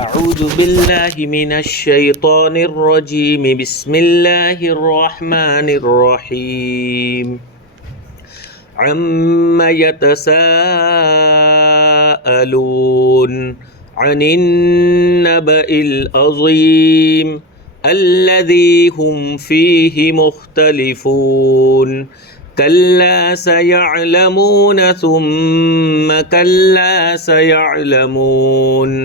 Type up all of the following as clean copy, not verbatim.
اعوذ باللہ من الشیطان الرجیم بسم اللہ الرحمن الرحیم عم يتساءلون عن النبأ العظیم الذي هم فيه مختلفون كلا سيعلمون ثم كلا سيعلمون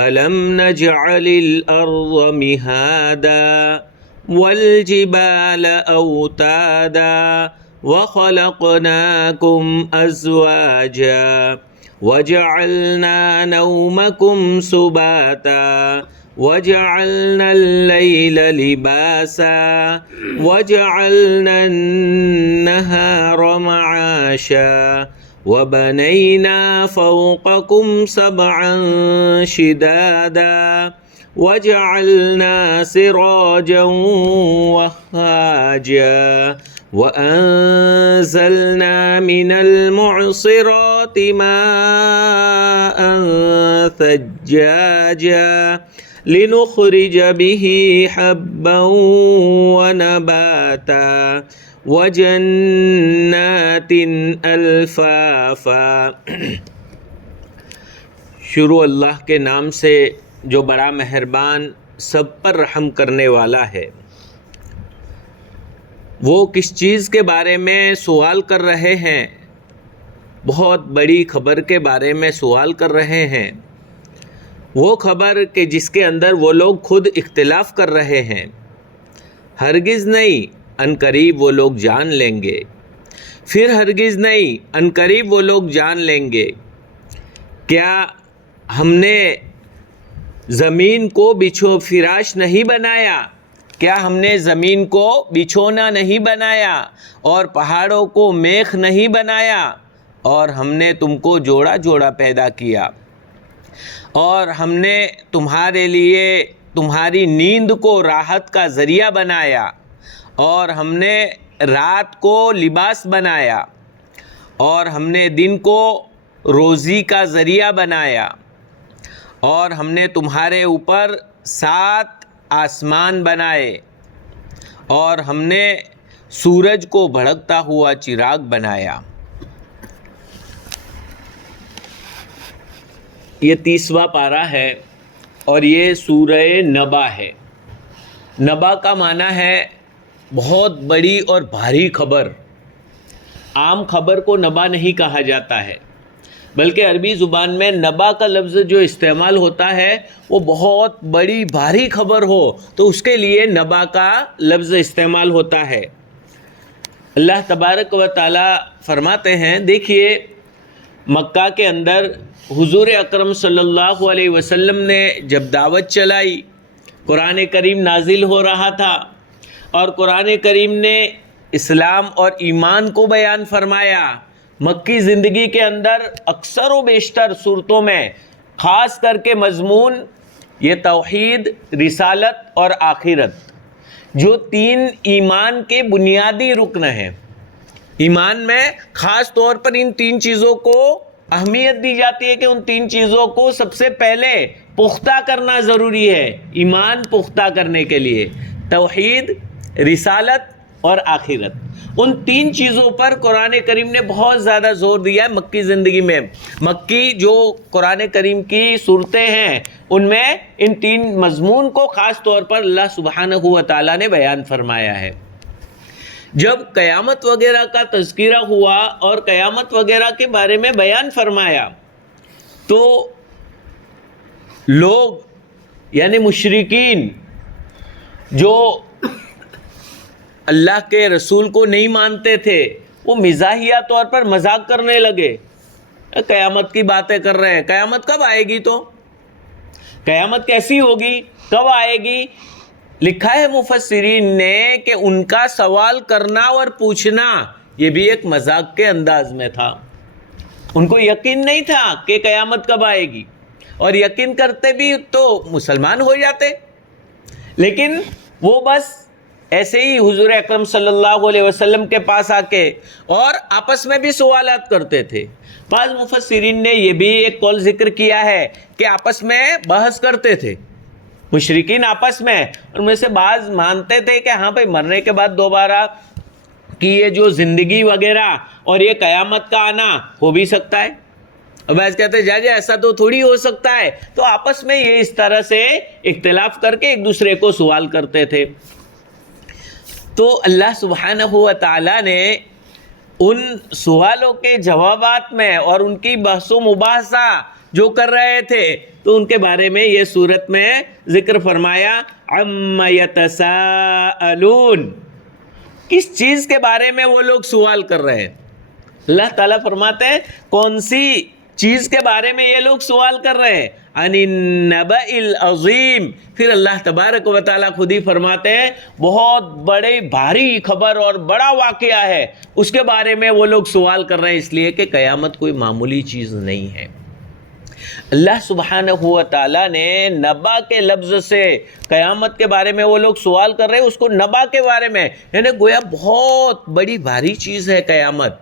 ألم نجعل الأرض مهادا والجبال أوتادا وخلقناكم أزواجا وجعلنا نومكم سباتا وجعلنا الليل لباسا وجعلنا النهار معاشا وبنينا فوقكم سبعا شدادا وجعلنا سراجا وهاجا وأنزلنا من المعصرات ماء ثجاجا لنخرج به حبا ونباتا وجنات الفافا۔ شروع اللہ کے نام سے جو بڑا مہربان سب پر رحم کرنے والا ہے۔ وہ کس چیز کے بارے میں سوال کر رہے ہیں؟ بہت بڑی خبر کے بارے میں سوال کر رہے ہیں۔ وہ خبر کہ جس کے اندر وہ لوگ خود اختلاف کر رہے ہیں۔ ہرگز نہیں، عنقریب وہ لوگ جان لیں گے، پھر ہرگز نہیں، عنقریب وہ لوگ جان لیں گے۔ کیا ہم نے زمین کو بچھو فراش نہیں بنایا؟ کیا ہم نے زمین کو بچھونا نہیں بنایا اور پہاڑوں کو میخ نہیں بنایا؟ اور ہم نے تم کو جوڑا جوڑا پیدا کیا، اور ہم نے تمہارے لیے تمہاری نیند کو راحت کا ذریعہ بنایا، اور ہم نے رات کو لباس بنایا، اور ہم نے دن کو روزی کا ذریعہ بنایا، اور ہم نے تمہارے اوپر 7 آسمان بنائے، اور ہم نے سورج کو بھڑکتا ہوا چراغ بنایا۔ یہ 30واں پارہ ہے اور یہ سورہ نبا ہے۔ نبا کا معنی ہے بہت بڑی اور بھاری خبر۔ عام خبر کو نبا نہیں کہا جاتا ہے، بلکہ عربی زبان میں نبا کا لفظ جو استعمال ہوتا ہے وہ بہت بڑی بھاری خبر ہو تو اس کے لیے نبا کا لفظ استعمال ہوتا ہے۔ اللہ تبارک و تعالی فرماتے ہیں، دیکھیے مکہ کے اندر حضور اکرم صلی اللہ علیہ وسلم نے جب دعوت چلائی، قرآن کریم نازل ہو رہا تھا، اور قرآن کریم نے اسلام اور ایمان کو بیان فرمایا۔ مکی زندگی کے اندر اکثر و بیشتر صورتوں میں خاص کر کے مضمون یہ توحید، رسالت اور آخرت، جو 3 ایمان کے بنیادی رکن ہیں۔ ایمان میں خاص طور پر ان 3 چیزوں کو اہمیت دی جاتی ہے کہ ان 3 چیزوں کو سب سے پہلے پختہ کرنا ضروری ہے۔ ایمان پختہ کرنے کے لیے توحید، رسالت اور آخرت، ان 3 چیزوں پر قرآن کریم نے بہت زیادہ زور دیا ہے مکی زندگی میں۔ مکی جو قرآن کریم کی صورتیں ہیں ان میں ان 3 مضمون کو خاص طور پر اللہ سبحانہ و تعالیٰ نے بیان فرمایا ہے۔ جب قیامت وغیرہ کا تذکرہ ہوا اور قیامت وغیرہ کے بارے میں بیان فرمایا تو لوگ یعنی مشرکین جو اللہ کے رسول کو نہیں مانتے تھے وہ مزاحیہ طور پر مذاق کرنے لگے۔ قیامت کی باتیں کر رہے ہیں، قیامت کب آئے گی؟ تو قیامت کیسی ہوگی، کب آئے گی؟ لکھا ہے مفسرین نے کہ ان کا سوال کرنا اور پوچھنا یہ بھی ایک مذاق کے انداز میں تھا۔ ان کو یقین نہیں تھا کہ قیامت کب آئے گی، اور یقین کرتے بھی تو مسلمان ہو جاتے، لیکن وہ بس ایسے ہی حضور اکرم صلی اللہ علیہ وسلم کے پاس آ کے اور آپس میں بھی سوالات کرتے تھے. بعض مفسرین نے یہ بھی ایک قول ذکر کیا ہے کہ آپس میں بحث کرتے تھے مشرکین آپس میں. ان میں سے بعض مانتے تھے کہ ہاں بھائی مرنے کے بعد دوبارہ کی یہ جو زندگی وغیرہ اور یہ قیامت کا آنا ہو بھی سکتا ہے. اور بعض کہتے ہیں جا ایسا تو تھوڑی ہو سکتا ہے. تو آپس میں یہ اس طرح سے اختلاف کر کے ایک دوسرے کو سوال کرتے تھے. تو اللہ سبحانہ و تعالیٰ نے ان سوالوں کے جوابات میں اور ان کی بحث و مباحثہ جو کر رہے تھے تو ان کے بارے میں یہ سورت میں ذکر فرمایا عَمَّ يَتَسَاءَلُونَ. کس چیز کے بارے میں وہ لوگ سوال کر رہے ہیں؟ اللہ تعالیٰ فرماتے ہیں کون سی چیز کے بارے میں یہ لوگ سوال کر رہے ہیں؟ عن النبأ العظیم. پھر اللہ تبارک و تعالیٰ خود ہی فرماتے ہیں بہت بڑے بھاری خبر اور بڑا واقعہ ہے اس کے بارے میں وہ لوگ سوال کر رہے ہیں، اس لیے کہ قیامت کوئی معمولی چیز نہیں ہے. اللہ سبحانہ و تعالیٰ نے نبا کے لفظ سے قیامت کے بارے میں وہ لوگ سوال کر رہے ہیں اس کو نبا کے بارے میں، یعنی گویا بہت بڑی بھاری چیز ہے قیامت.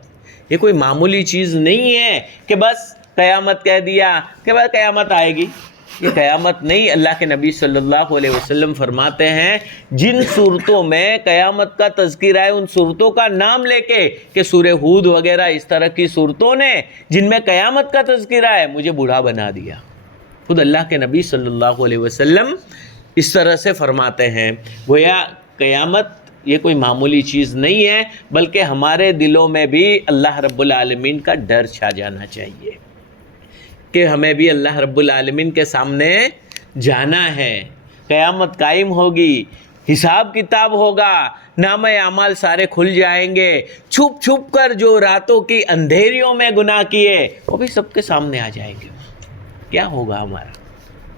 یہ کوئی معمولی چیز نہیں ہے کہ بس قیامت کہہ دیا کہ بس قیامت آئے گی. یہ قیامت نہیں. اللہ کے نبی صلی اللہ علیہ وسلم فرماتے ہیں جن صورتوں میں قیامت کا تذکرہ ہے ان صورتوں کا نام لے کے کہ سورہ ہود وغیرہ اس طرح کی صورتوں نے جن میں قیامت کا تذکرہ ہے مجھے بوڑھا بنا دیا. خود اللہ کے نبی صلی اللہ علیہ وسلم اس طرح سے فرماتے ہیں. گویا قیامت یہ کوئی معمولی چیز نہیں ہے بلکہ ہمارے دلوں میں بھی اللہ رب العالمین کا ڈر چھا جانا چاہیے کہ ہمیں بھی اللہ رب العالمین کے سامنے جانا ہے. قیامت قائم ہوگی، حساب کتاب ہوگا، نامہ اعمال سارے کھل جائیں گے. چھپ چھپ کر جو راتوں کی اندھیریوں میں گناہ کیے وہ بھی سب کے سامنے آ جائیں گے. کیا ہوگا ہمارا؟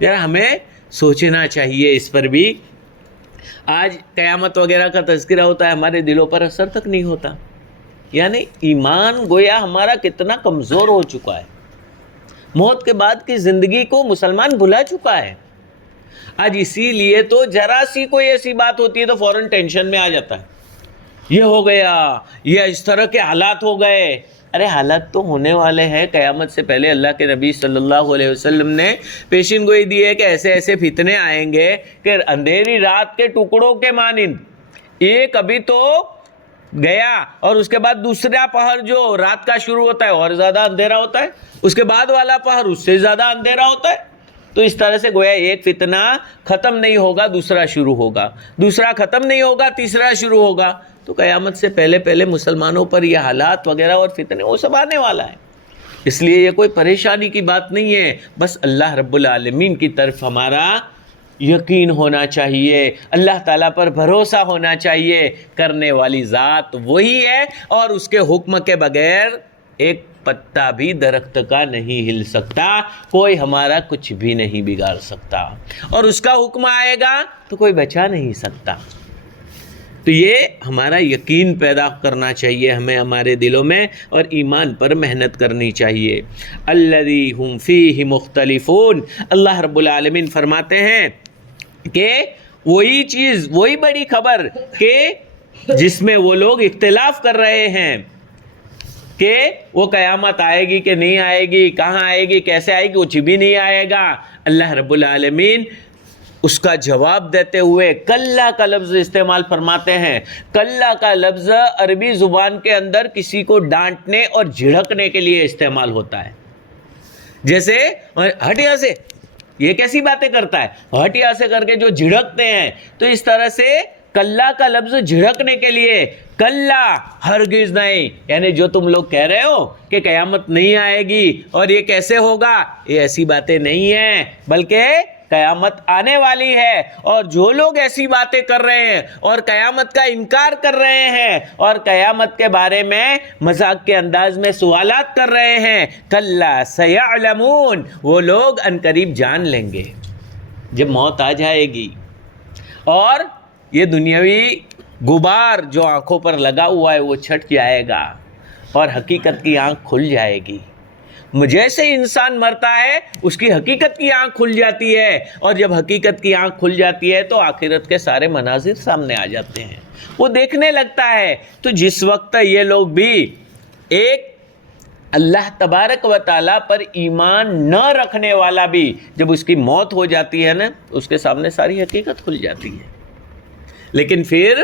ذرا ہمیں سوچنا چاہیے اس پر بھی. آج قیامت وغیرہ کا تذکرہ ہوتا ہے ہمارے دلوں پر اثر تک نہیں ہوتا. یعنی ایمان گویا ہمارا کتنا کمزور ہو چکا ہے. موت کے بعد کی زندگی کو مسلمان بھلا چکا ہے. آج اسی لیے تو ذرا سی کوئی ایسی بات ہوتی ہے تو فوراً ٹینشن میں آ جاتا ہے، یہ ہو گیا، یہ اس طرح کے حالات ہو گئے. ارے حالات تو ہونے والے ہیں. قیامت سے پہلے اللہ کے نبی صلی اللہ علیہ وسلم نے پیشین گوئی دی ہے کہ ایسے ایسے فتنے آئیں گے کہ اندھیری رات کے ٹکڑوں کے مانند ایک ابھی تو گیا اور اس کے بعد دوسرا پہر جو رات کا شروع ہوتا ہے اور زیادہ اندھیرا ہوتا ہے، اس کے بعد والا پہر اس سے زیادہ اندھیرا ہوتا ہے. تو اس طرح سے گویا ایک فتنہ ختم نہیں ہوگا دوسرا شروع ہوگا، دوسرا ختم نہیں ہوگا تیسرا شروع ہوگا. تو قیامت سے پہلے پہلے مسلمانوں پر یہ حالات وغیرہ اور فتنے وہ سب آنے والا ہے. اس لیے یہ کوئی پریشانی کی بات نہیں ہے. بس اللہ رب العالمین کی طرف ہمارا یقین ہونا چاہیے، اللہ تعالیٰ پر بھروسہ ہونا چاہیے. کرنے والی ذات وہی ہے اور اس کے حکم کے بغیر ایک پتا بھی درخت کا نہیں ہل سکتا، کوئی ہمارا کچھ بھی نہیں بگاڑ سکتا، اور اس کا حکم آئے گا تو کوئی بچا نہیں سکتا. تو یہ ہمارا یقین پیدا کرنا چاہیے ہمیں ہمارے دلوں میں، اور ایمان پر محنت کرنی چاہیے. الذی ہم فیہ مختلفون. اللہ رب العالمین فرماتے ہیں کہ وہی چیز، وہی بڑی خبر کہ جس میں وہ لوگ اختلاف کر رہے ہیں کہ وہ قیامت آئے گی کہ نہیں آئے گی، کہاں آئے گی، کیسے آئے گی، کچھ بھی نہیں آئے گا. اللہ رب العالمین اس کا جواب دیتے ہوئے کلا کا لفظ استعمال فرماتے ہیں. کلا کا لفظ عربی زبان کے اندر کسی کو ڈانٹنے اور جھڑکنے کے لیے استعمال ہوتا ہے. جیسے ہٹ یہاں سے، یہ کیسی باتیں کرتا ہے، ہٹ یہاں سے کر کے جو جھڑکتے ہیں، تو اس طرح سے کلا کا لفظ جھڑکنے کے لیے. کلا ہرگز نہیں، یعنی جو تم لوگ کہہ رہے ہو کہ قیامت نہیں آئے گی اور یہ کیسے ہوگا، یہ ایسی باتیں نہیں ہیں، بلکہ قیامت آنے والی ہے. اور جو لوگ ایسی باتیں کر رہے ہیں اور قیامت کا انکار کر رہے ہیں اور قیامت کے بارے میں مذاق کے انداز میں سوالات کر رہے ہیں، کلا سیعلمون، وہ لوگ عنقریب جان لیں گے جب موت آ جائے گی اور یہ دنیاوی غبار جو آنکھوں پر لگا ہوا ہے وہ چھٹ جائے گا اور حقیقت کی آنکھ کھل جائے گی. جیسے انسان مرتا ہے اس کی حقیقت کی آنکھ کھل جاتی ہے، اور جب حقیقت کی آنکھ کھل جاتی ہے تو آخرت کے سارے مناظر سامنے آ جاتے ہیں، وہ دیکھنے لگتا ہے۔ تو جس وقت یہ لوگ بھی ایک اللہ تبارک و تعالیٰ پر ایمان نہ رکھنے والا بھی جب اس کی موت ہو جاتی ہے نا، اس کے سامنے ساری حقیقت کھل جاتی ہے، لیکن پھر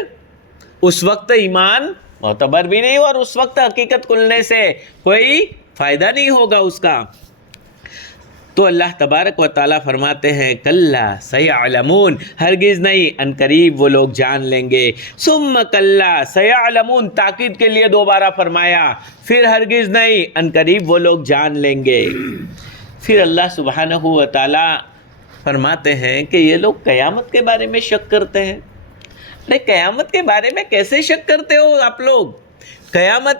اس وقت ایمان معتبر بھی نہیں، اور اس وقت حقیقت کھلنے سے کوئی فائدہ نہیں ہوگا اس کا۔ تو اللہ تبارک و تعالیٰ فرماتے ہیں کلا سیعلمون، ہرگز نہیں، ان قریب وہ لوگ جان لیں گے۔ ثم کلا سیعلمون، تاکید کے لیے دوبارہ فرمایا، پھر ہرگز نہیں، ان قریب وہ لوگ جان لیں گے۔ پھر اللہ سبحانہ و تعالیٰ فرماتے ہیں کہ یہ لوگ قیامت کے بارے میں شک کرتے ہیں۔ ارے قیامت کے بارے میں کیسے شک کرتے ہو آپ لوگ؟ قیامت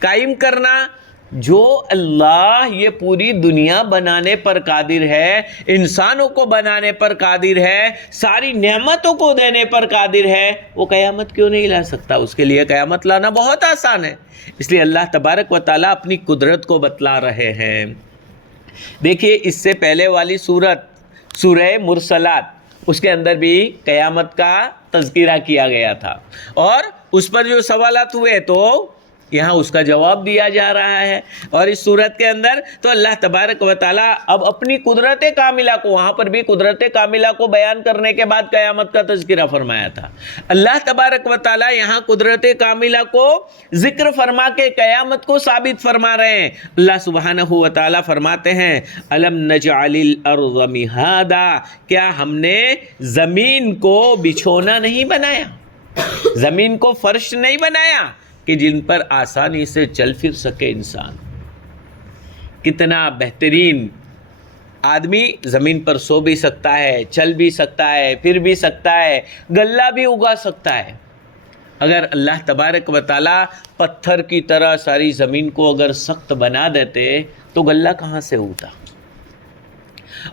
قائم کرنا، جو اللہ یہ پوری دنیا بنانے پر قادر ہے، انسانوں کو بنانے پر قادر ہے، ساری نعمتوں کو دینے پر قادر ہے، وہ قیامت کیوں نہیں لا سکتا؟ اس کے لیے قیامت لانا بہت آسان ہے۔ اس لیے اللہ تبارک و تعالیٰ اپنی قدرت کو بتلا رہے ہیں۔ دیکھیے اس سے پہلے والی سورہ مرسلات، اس کے اندر بھی قیامت کا تذکرہ کیا گیا تھا، اور اس پر جو سوالات ہوئے تو یہاں اس کا جواب دیا جا رہا ہے۔ اور اس صورت کے اندر تو اللہ تبارک و تعالیٰ اب اپنی قدرت کاملہ کو، وہاں پر بھی قدرت کاملہ کو بیان کرنے کے بعد قیامت کا تذکرہ فرمایا تھا، اللہ تبارک و تعالیٰ یہاں قدرت کاملہ کو ذکر فرما کے قیامت کو ثابت فرما رہے ہیں۔ اللہ سبحانہ و تعالیٰ فرماتے ہیں الم نجعل الارض مہادا، کیا ہم نے زمین کو بچھونا نہیں بنایا، زمین کو فرش نہیں بنایا کہ جن پر آسانی سے چل پھر سکے انسان۔ کتنا بہترین آدمی زمین پر سو بھی سکتا ہے، چل بھی سکتا ہے، پھر بھی سکتا ہے، غلہ بھی اگا سکتا ہے۔ اگر اللہ تبارک و تعالیٰ پتھر کی طرح ساری زمین کو اگر سخت بنا دیتے تو غلہ کہاں سے اگتا؟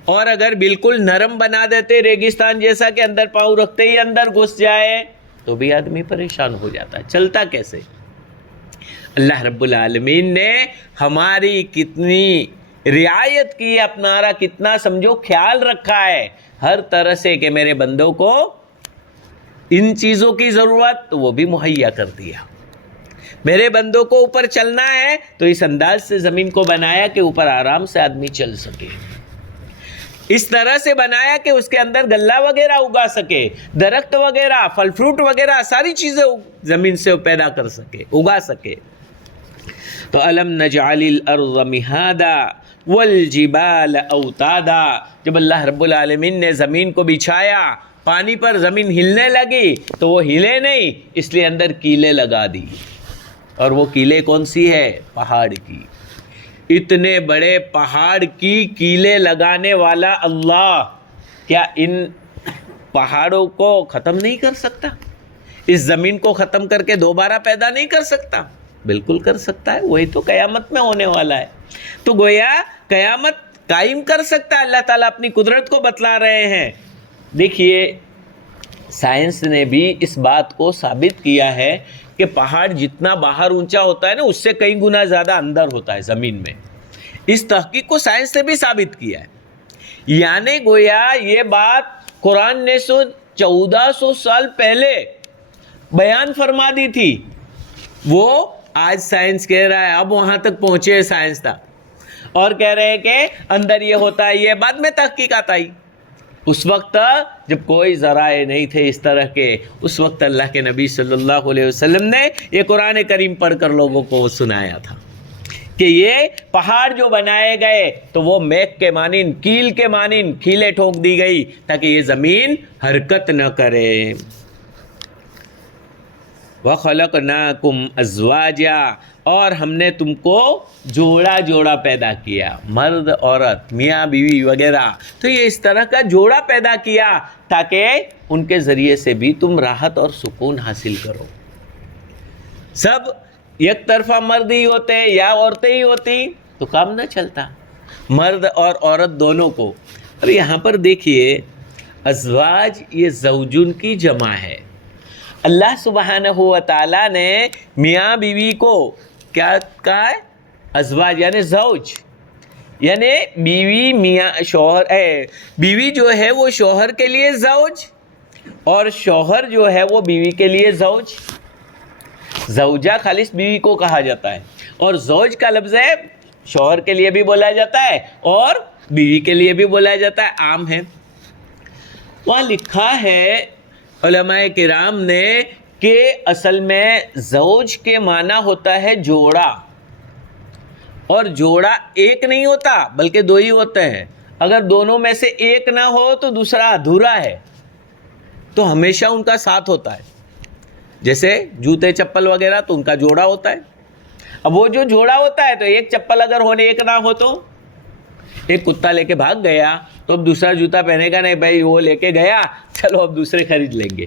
اور اگر بالکل نرم بنا دیتے، ریگستان جیسا کہ اندر پاؤں رکھتے ہی اندر گھس جائے تو بھی آدمی پریشان ہو جاتا ہے، چلتا کیسے؟ اللہ رب العالمین نے ہماری کتنی رعایت کی، اپنارا کتنا سمجھو خیال رکھا ہے ہر طرح سے کہ میرے بندوں کو ان چیزوں کی ضرورت تو وہ بھی مہیا کر دیا۔ میرے بندوں کو اوپر چلنا ہے تو اس انداز سے زمین کو بنایا کہ اوپر آرام سے آدمی چل سکے، اس طرح سے بنایا کہ اس کے اندر غلہ وغیرہ اگا سکے، درخت وغیرہ، پھل فروٹ وغیرہ، ساری چیزیں زمین سے پیدا کر سکے، اگا سکے۔ تو الم نجعل الارض مہادا والجبال اوتادا، جب اللہ رب العالمین نے زمین کو بچھایا، پانی پر زمین ہلنے لگی تو وہ ہلے نہیں، اس لیے اندر کیلیں لگا دی۔ اور وہ کیلیں کون سی ہے؟ پہاڑ کی۔ اتنے بڑے پہاڑ کی کیلیں لگانے والا اللہ کیا ان پہاڑوں کو ختم نہیں کر سکتا؟ اس زمین کو ختم کر کے دوبارہ پیدا نہیں کر سکتا؟ بالکل کر سکتا ہے، وہی تو قیامت میں ہونے والا ہے۔ تو گویا قیامت قائم کر سکتا ہے، اللہ تعالیٰ اپنی قدرت کو بتلا رہے ہیں۔ دیکھیے سائنس نے بھی اس بات کو ثابت کیا ہے کہ پہاڑ جتنا باہر اونچا ہوتا ہے نا، اس سے کئی گنا زیادہ اندر ہوتا ہے زمین میں۔ اس تحقیق کو سائنس نے بھی ثابت کیا ہے، یعنی گویا یہ بات قرآن نے 1400 سال پہلے بیان فرما دی تھی، وہ آج سائنس کہہ رہا ہے، اب وہاں تک پہنچے سائنس تھا، اور کہہ رہے ہیں کہ اندر یہ ہوتا ہے، یہ بعد میں تحقیقات آئی۔ اس وقت جب کوئی ذرائع نہیں تھے اس طرح کے، اس وقت اللہ کے نبی صلی اللہ علیہ وسلم نے یہ قرآن کریم پڑھ کر لوگوں کو سنایا تھا کہ یہ پہاڑ جو بنائے گئے تو وہ میک کے مانند، کیل کے مانند کیلیں ٹھوک دی گئی تاکہ یہ زمین حرکت نہ کرے۔ وَخَلَقْنَاكُمْ أَزْوَاجًا، اور ہم نے تم کو جوڑا جوڑا پیدا کیا، مرد عورت، میاں بیوی وغیرہ، تو یہ اس طرح کا جوڑا پیدا کیا تاکہ ان کے ذریعے سے بھی تم راحت اور سکون حاصل کرو۔ سب یک طرفہ مرد ہی ہوتے یا عورتیں ہی ہوتی تو کام نہ چلتا، مرد اور عورت دونوں کو۔ اور یہاں پر دیکھیے ازواج یہ زوجن کی جمع ہے۔ اللہ سبحانہ و تعالیٰ نے میاں بیوی کو کیا کہا ہے؟ ازواج یعنی زوج، یعنی بیوی میاں شوہر بیوی جو ہے وہ شوہر کے لیے زوج، اور شوہر جو ہے وہ بیوی کے لیے زوج. زوجہ خالص بیوی کو کہا جاتا ہے، اور زوج کا لفظ ہے شوہر کے لیے بھی بولا جاتا ہے اور بیوی کے لیے بھی بولا جاتا ہے، عام ہے. وہاں لکھا ہے علماء کرام نے کہ اصل میں زوج کے معنی ہوتا ہے جوڑا، اور جوڑا ایک نہیں ہوتا بلکہ دو ہی ہوتے ہیں. اگر دونوں میں سے ایک نہ ہو تو دوسرا ادھورا ہے، تو ہمیشہ ان کا ساتھ ہوتا ہے. جیسے جوتے چپل وغیرہ تو ان کا جوڑا ہوتا ہے. اب وہ جو جوڑا ہوتا ہے تو ایک چپل اگر ہونے ایک نہ ہو، تو ایک کتا لے کے بھاگ گیا تو اب دوسرا جوتا پہنے گا نہیں، بھائی وہ لے کے گیا چلو اب دوسرے خرید لیں گے.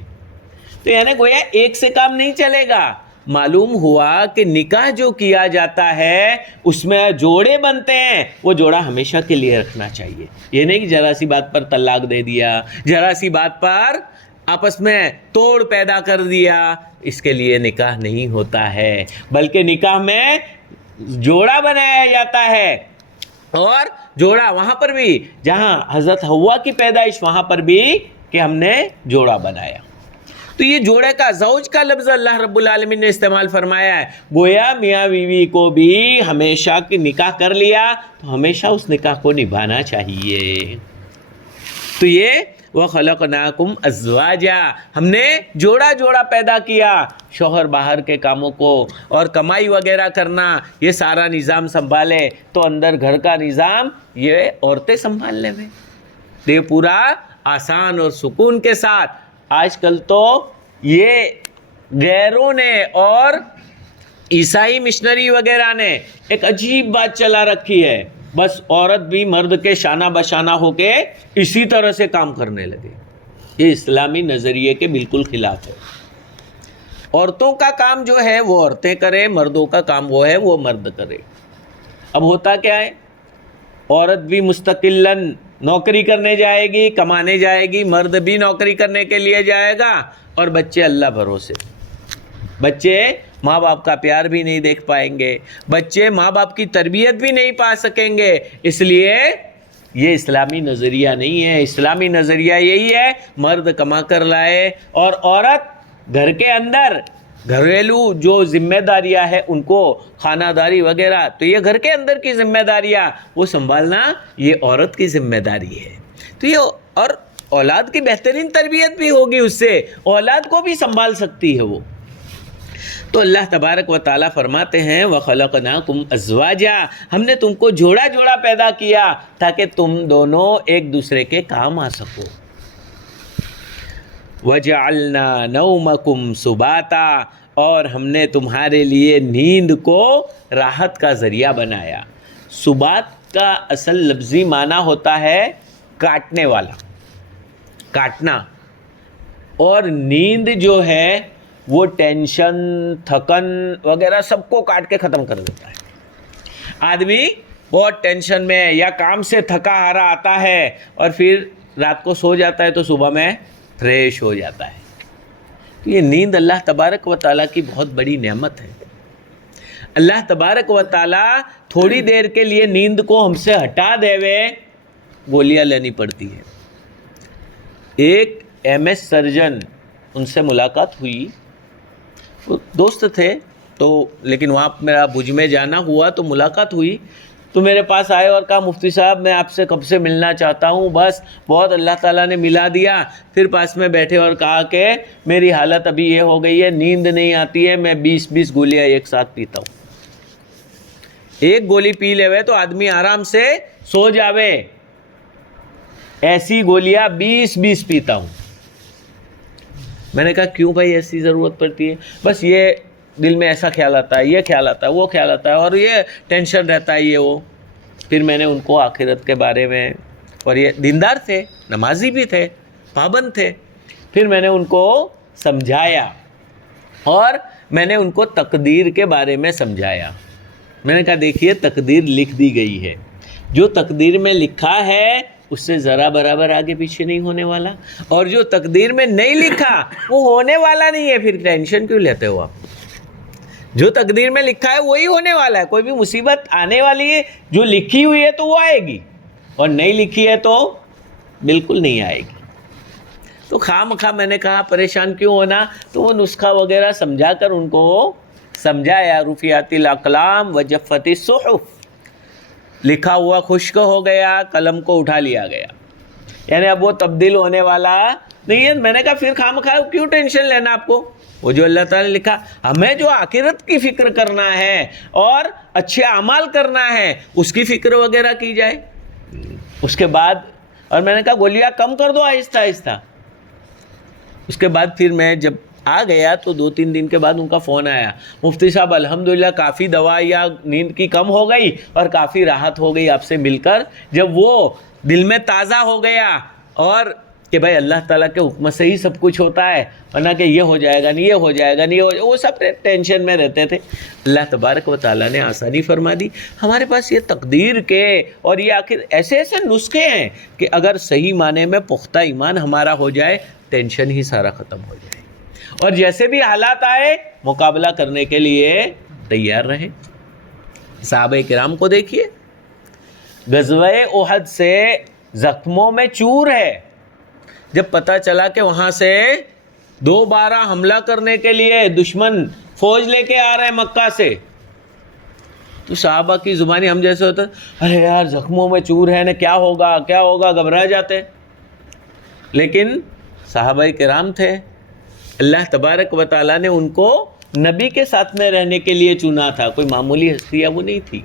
تو یعنی گویا ایک سے کام نہیں چلے گا. معلوم ہوا کہ نکاح جو کیا جاتا ہے اس میں جوڑے بنتے ہیں، وہ جوڑا ہمیشہ کے لیے رکھنا چاہیے. یہ نہیں کہ ذرا سی بات پر طلاق دے دیا، ذرا سی بات پر آپس میں توڑ پیدا کر دیا، اس کے لیے نکاح نہیں ہوتا ہے. بلکہ نکاح میں جوڑا بنایا جاتا ہے، اور جوڑا وہاں پر بھی جہاں حضرت حوا کی پیدائش وہاں پر بھی کہ ہم نے جوڑا بنایا. تو یہ جوڑے کا زوج کا لفظ اللہ رب العالمین نے استعمال فرمایا ہے. گویا میاں بیوی کو بھی ہمیشہ کی نکاح کر لیا تو ہمیشہ اس نکاح کو نبھانا چاہیے. تو یہ وَخَلَقْنَاكُمْ أَزْوَاجًا، ہم نے جوڑا جوڑا پیدا کیا. شوہر باہر کے کاموں کو اور کمائی وغیرہ کرنا یہ سارا نظام سنبھالے تو اندر گھر کا نظام یہ عورتیں سنبھالنے میں یہ پورا آسان اور سکون کے ساتھ. آج کل تو یہ غیروں نے اور عیسائی مشنری وغیرہ نے ایک عجیب بات چلا رکھی ہے، بس عورت بھی مرد کے شانہ بشانہ ہو کے اسی طرح سے کام کرنے لگے. یہ اسلامی نظریے کے بالکل خلاف ہے. عورتوں کا کام جو ہے وہ عورتیں کریں، مردوں کا کام وہ ہے وہ مرد کرے. اب ہوتا کیا ہے، عورت بھی مستقلاً نوکری کرنے جائے گی، کمانے جائے گی، مرد بھی نوکری کرنے کے لیے جائے گا، اور بچے اللہ بھروسے. بچے ماں باپ کا پیار بھی نہیں دیکھ پائیں گے، بچے ماں باپ کی تربیت بھی نہیں پا سکیں گے. اس لیے یہ اسلامی نظریہ نہیں ہے. اسلامی نظریہ یہی ہے مرد کما کر لائے اور عورت گھر کے اندر گھریلو جو ذمہ داریاں ہیں ان کو، خانہ داری وغیرہ، تو یہ گھر کے اندر کی ذمہ داریاں وہ سنبھالنا یہ عورت کی ذمہ داری ہے. تو یہ اور اولاد کی بہترین تربیت بھی ہوگی، اس سے اولاد کو بھی سنبھال سکتی ہے وہ. تو اللہ تبارک و تعالیٰ فرماتے ہیں وَخَلَقْنَاكُمْ أَزْوَاجًا، ہم نے تم کو جوڑا جوڑا پیدا کیا تاکہ تم دونوں ایک دوسرے کے کام آ سکو. وَجَعَلْنَا نَوْمَكُمْ سُبَاتًا، اور ہم نے تمہارے لیے نیند کو راحت کا ذریعہ بنایا. سبات کا اصل لفظی معنی ہوتا ہے کاٹنے والا، کاٹنا. اور نیند جو ہے وہ ٹینشن، تھکن وغیرہ سب کو کاٹ کے ختم کر دیتا ہے. آدمی بہت ٹینشن میں یا کام سے تھکا ہارا آتا ہے اور پھر رات کو سو جاتا ہے تو صبح میں فریش ہو جاتا ہے. تو یہ نیند اللہ تبارک و تعالیٰ کی بہت بڑی نعمت ہے. اللہ تبارک و تعالیٰ تھوڑی دیر کے لیے نیند کو ہم سے ہٹا دے وے، گولیاں لینی پڑتی ہے. ایک MS سرجن، ان سے ملاقات ہوئی، وہ دوست تھے تو لیکن وہاں میرا بھوج میں جانا ہوا تو ملاقات ہوئی. تو میرے پاس آئے اور کہا مفتی صاحب میں آپ سے کب سے ملنا چاہتا ہوں، بس بہت اللہ تعالیٰ نے ملا دیا. پھر پاس میں بیٹھے اور کہا کہ میری حالت ابھی یہ ہو گئی ہے، نیند نہیں آتی ہے، میں 20 گولیاں ایک ساتھ پیتا ہوں. ایک گولی پی لے ہوئے تو آدمی آرام سے سو جاوے، ایسی گولیاں 20 پیتا ہوں. میں نے کہا کیوں بھائی ایسی ضرورت پڑتی ہے؟ بس یہ دل میں ایسا خیال آتا ہے، یہ خیال آتا ہے، وہ خیال آتا ہے، اور یہ ٹینشن رہتا ہے یہ وہ. پھر میں نے ان کو آخرت کے بارے میں، اور یہ دیندار تھے، نمازی بھی تھے، پابند تھے، پھر میں نے ان کو سمجھایا اور میں نے ان کو تقدیر کے بارے میں سمجھایا. میں نے کہا دیکھیے تقدیر لکھ دی گئی ہے، جو تقدیر میں لکھا ہے اس سے ذرا برابر آگے پیچھے نہیں ہونے والا، اور جو تقدیر میں نہیں لکھا وہ ہونے والا نہیں ہے. پھر ٹینشن کیوں لیتے ہو آپ؟ جو تقدیر میں لکھا ہے وہی ہونے والا ہے. کوئی بھی مصیبت آنے والی ہے، جو لکھی ہوئی ہے تو وہ آئے گی، اور نہیں لکھی ہے تو بالکل نہیں آئے گی. تو خواہ مخواہ میں نے کہا پریشان کیوں ہونا، تو وہ نسخہ وغیرہ سمجھا کر ان کو سمجھایا. رفعت الاقلام وجفت الصحف، لکھا ہوا خشک ہو گیا، قلم کو اٹھا لیا گیا، یعنی اب وہ تبدیل ہونے والا نہیں ہے. میں نے کہا پھر خواہ مخواہ کیوں ٹینشن لینا آپ کو، وہ جو اللہ تعالیٰ نے لکھا. ہمیں جو آخرت کی فکر کرنا ہے اور اچھے اعمال کرنا ہے اس کی فکر وغیرہ کی جائے. اس کے بعد اور میں نے کہا گولیاں کم کر دو آہستہ آہستہ. اس کے بعد پھر میں جب آ گیا تو 2-3 دن کے بعد ان کا فون آیا، مفتی صاحب الحمدللہ کافی دوائیاں نیند کی کم ہو گئی اور کافی راحت ہو گئی آپ سے مل کر. جب وہ دل میں تازہ ہو گیا اور کہ بھائی اللہ تعالیٰ کے حکم سے ہی سب کچھ ہوتا ہے، ورنہ کہ یہ ہو جائے گا نہیں، یہ ہو جائے گا نہیں، وہ سب ٹینشن میں رہتے تھے. اللہ تبارک و تعالیٰ نے آسانی فرما دی. ہمارے پاس یہ تقدیر کے اور یہ آخر ایسے ایسے نسخے ہیں کہ اگر صحیح معنی میں پختہ ایمان ہمارا ہو جائے ٹینشن ہی سارا ختم ہو جائے، اور جیسے بھی حالات آئے مقابلہ کرنے کے لیے تیار رہیں. صحابہ کرام کو دیکھیے، غزوہ احد سے زخموں میں چور ہے. جب پتہ چلا کہ وہاں سے دوبارہ حملہ کرنے کے لیے دشمن فوج لے کے آ رہے ہیں مکہ سے، تو صحابہ کی زبانی ہم جیسے ہوتا ہے ارے یار زخموں میں چور ہے نا، کیا ہوگا کیا ہوگا، گھبرا جاتے. لیکن صحابہ کرام تھے، اللہ تبارک و تعالیٰ نے ان کو نبی کے ساتھ میں رہنے کے لیے چنا تھا. کوئی معمولی ہستیاں وہ نہیں تھی.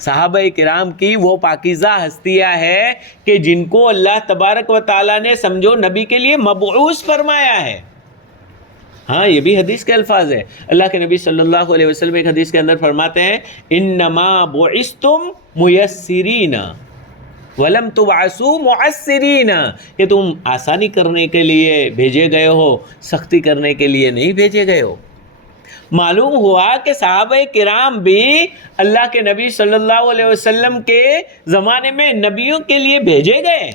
صحابہ کرام کی وہ پاکیزہ ہستیاں ہے کہ جن کو اللہ تبارک و تعالیٰ نے سمجھو نبی کے لیے مبعوث فرمایا ہے. ہاں یہ بھی حدیث کے الفاظ ہے. اللہ کے نبی صلی اللہ علیہ وسلم ایک حدیث کے اندر فرماتے ہیں انما بعثتم میسرین ولم تبعثوا معسرین، کہ تم آسانی کرنے کے لیے بھیجے گئے ہو، سختی کرنے کے لیے نہیں بھیجے گئے ہو. معلوم ہوا کہ صحابہ کرام بھی اللہ کے نبی صلی اللہ علیہ وسلم کے زمانے میں نبیوں کے لیے بھیجے گئے.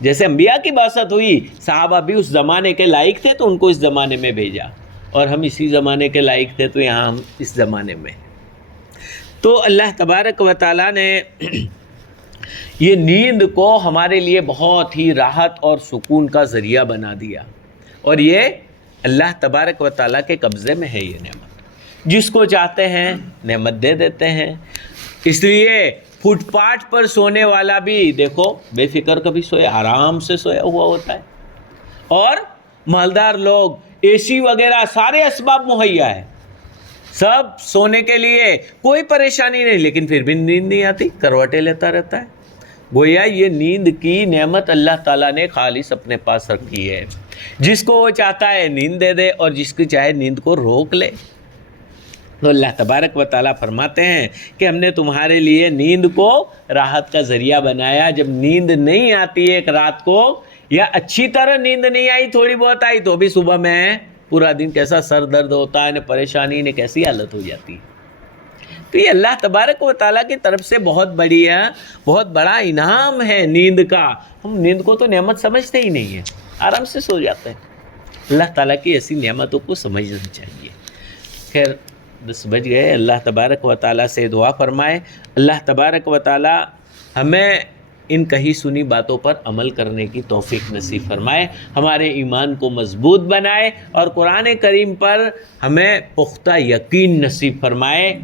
جیسے انبیاء کی بعثت ہوئی، صحابہ بھی اس زمانے کے لائق تھے تو ان کو اس زمانے میں بھیجا، اور ہم اسی زمانے کے لائق تھے تو یہاں ہم اس زمانے میں. تو اللہ تبارک و تعالیٰ نے یہ نیند کو ہمارے لیے بہت ہی راحت اور سکون کا ذریعہ بنا دیا، اور یہ اللہ تبارک و تعالیٰ کے قبضے میں ہے یہ نعمت. جس کو چاہتے ہیں نعمت دے دیتے ہیں. اس لیے فٹ پاتھ پر سونے والا بھی دیکھو بے فکر کبھی سویا، آرام سے سویا ہوا ہوتا ہے، اور مالدار لوگ اے سی وغیرہ سارے اسباب مہیا ہے، سب سونے کے لیے کوئی پریشانی نہیں، لیکن پھر بھی نیند نہیں آتی، کروٹیں لیتا رہتا ہے. گویا یہ نیند کی نعمت اللہ تعالیٰ نے خالص اپنے پاس رکھی ہے. جس کو وہ چاہتا ہے نیند دے دے، اور جس کی چاہے نیند کو روک لے. تو اللہ تبارک و تعالیٰ فرماتے ہیں کہ ہم نے تمہارے لیے نیند کو راحت کا ذریعہ بنایا. جب نیند نہیں آتی ایک رات کو، یا اچھی طرح نیند نہیں آئی، تھوڑی بہت آئی، تو بھی صبح میں پورا دن کیسا سر درد ہوتا ہے، پریشانی نے کیسی حالت ہو جاتی. تو یہ اللہ تبارک و تعالیٰ کی طرف سے بہت بڑا انعام ہے نیند کا. ہم نیند کو تو نعمت سمجھتے ہی نہیں ہیں، آرام سے سو جاتے ہیں. اللہ تعالیٰ کی ایسی نعمتوں کو سمجھنا چاہیے. خیر 10 بج گئے. اللہ تبارک و تعالیٰ سے دعا فرمائے اللہ تبارک و تعالیٰ ہمیں ان کہی سنی باتوں پر عمل کرنے کی توفیق نصیب فرمائے، ہمارے ایمان کو مضبوط بنائے، اور قرآن کریم پر ہمیں پختہ یقین نصیب فرمائے.